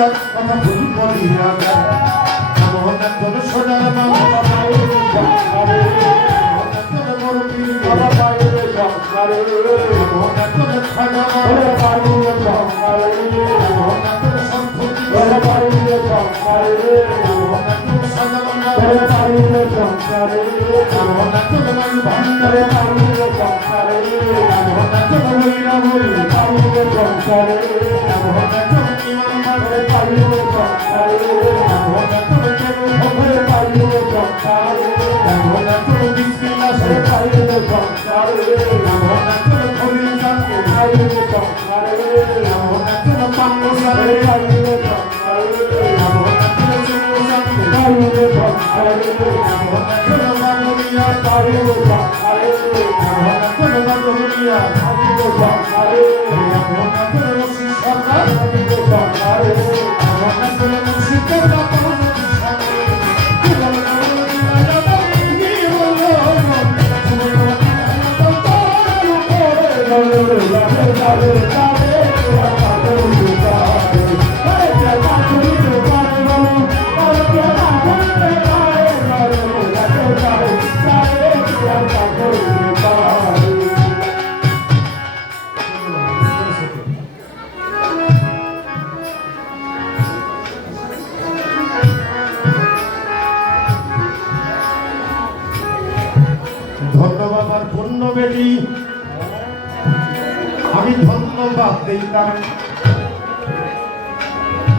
দিয়া কথা ভুল বলিয়া এমন একজন সোনার মালা বাবা বাইরে সংসারে এমন একজন খাজা বাইরে সংসারে এমন একজন সম্পত্তি বাইরে সংসারে এমন একজন সাজাবাঙ্গা বাইরে সংসারে এমন একজন মাই ভান্ডারে বাইরে সংসারে এমন একজন মহিলা মহিলা বাইরে সংসারে এমন একজন ইমাম বাড়ে বাইরে সংসারে এমন একজন কেবল ভোগের বাইরে সংসারে এমন একজন বিসমিল্লাহ সে বাইরে সংসারে এমন একজন খলিল জানকে বাইরে সংসারে এমন একজন পান্নসারে বাইরে সংসারে এমন একজন চুমু জানকে বাইরে সংসারে এমন একজন বাবুলিয়া বাইরে সংসারে এমন একজন বাবুলিয়া বাইরে সংসারে এমন একজন রশি সরকার বাইরে সংসারে এমন একজন মুর্শিদের বাবা ধন্যবাদ আর পূর্ণ বেটি আমি ধন্যবাদ দিতাম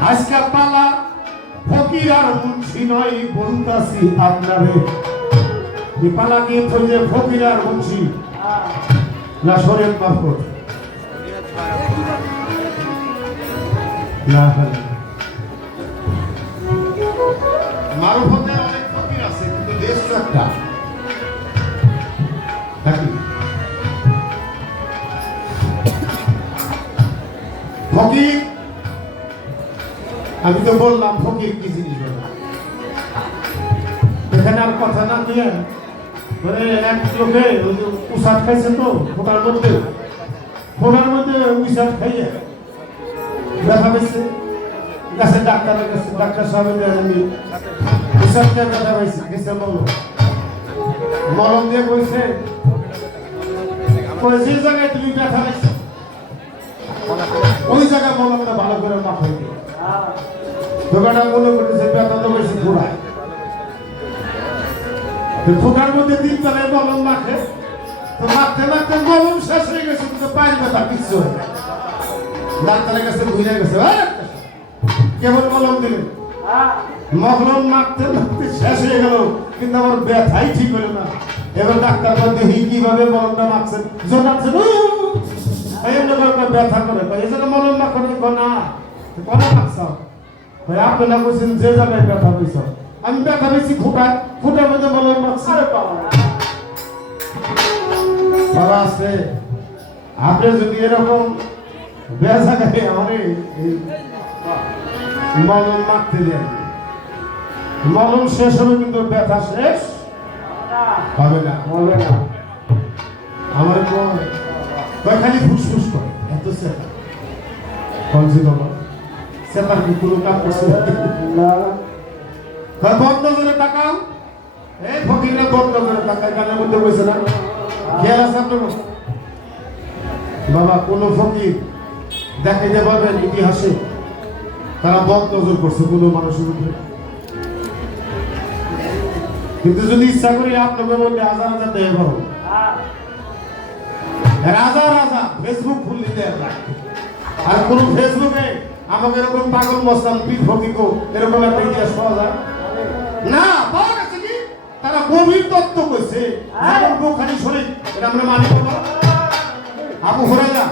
আজকে পালা ফকির আর মুন্সি নয় বলতাছি আপনারে পালা কি ফলে ফকির আর মুন্সি না শরীর মারফত না মারফতে অনেক ফকির আছে কিন্তু দেশ তো একটা ফকির আমি তো বললাম ফকির কি জিনিস এখানে আর কথা না দিয়ে মানে এক লোকে উসাদ খাইছে তো ফোটার মধ্যে উসাদ খাইয়ে ব্যথা পেয়েছে কাছে ডাক্তারের কাছে ডাক্তার সাহেব আমি উসাদ খেয়ে ব্যথা পাইছি গেছে মলম দিয়ে বলছে যে জায়গায় তুমি ব্যথা পাইছো ওই জায়গায় মলমটা ভালো করে মাথায় দিয়ে দোকানটা মনে করতেছে ব্যথা তো বেশি ঘোরায় খোকার মধ্যে 3 তলায় মলম মাখে তো মাখতে মাখতে মলম শেষ হয়ে গেছে কিন্তু পায়ের ব্যথা কিচ্ছু হয় ডাক্তারের কাছে ঘুরে গেছে কেবল মলম দিলেন মলম মাখতে মাখতে শেষ হয়ে গেল কিন্তু আমার ব্যথাই ঠিক হলো না এবার ডাক্তার দেখি কিভাবে মলমটা মাখছেন জোনাচ্ছেন ব্যথা করে এই জন্য মলম মাখন না কোনো মাখছ আপনারা বলছেন যে জায়গায় ব্যথা পেয়েছ আমি ব্যথা পেয়েছি ফুটার মধ্যে মলম মাখছি বাবা আছে আপনি যদি এরকম ব্যথা খাই আমার মলম মাখতে দেন মলম শেষ হবে কিন্তু ব্যথা শেষ হবে না আমার খালি ফুসফুস করে এত সেটা বলছি বাবা সেটার কি কোনো কাজ করছে বন্ধ করে টাকাও এই ফকিররা বন্ধ করে টাকায় কানের মধ্যে বসে না খেয়াল আছে আপনার বাবা কোনো ফকির দেখাইতে পারবেন ইতিহাসে তারা বদ নজর করছে কোনো মানুষের উপরে কিন্তু যদি ইচ্ছা করি আপনাদের মধ্যে হাজার হাজার দেয় পাবো রাজা রাজা ফেসবুক খুললি দেয় আর কোন ফেসবুকে আমাকে এরকম পাগল মস্তান পীর ফকিরও এরকম একটা ইতিহাস পাওয়া যায় না পাওয়া গেছে কি তারা গভীর তত্ত্ব কইছে যেমন বুখারী শরীফ এটা আমরা মানি বাবা আবু হুরায়রা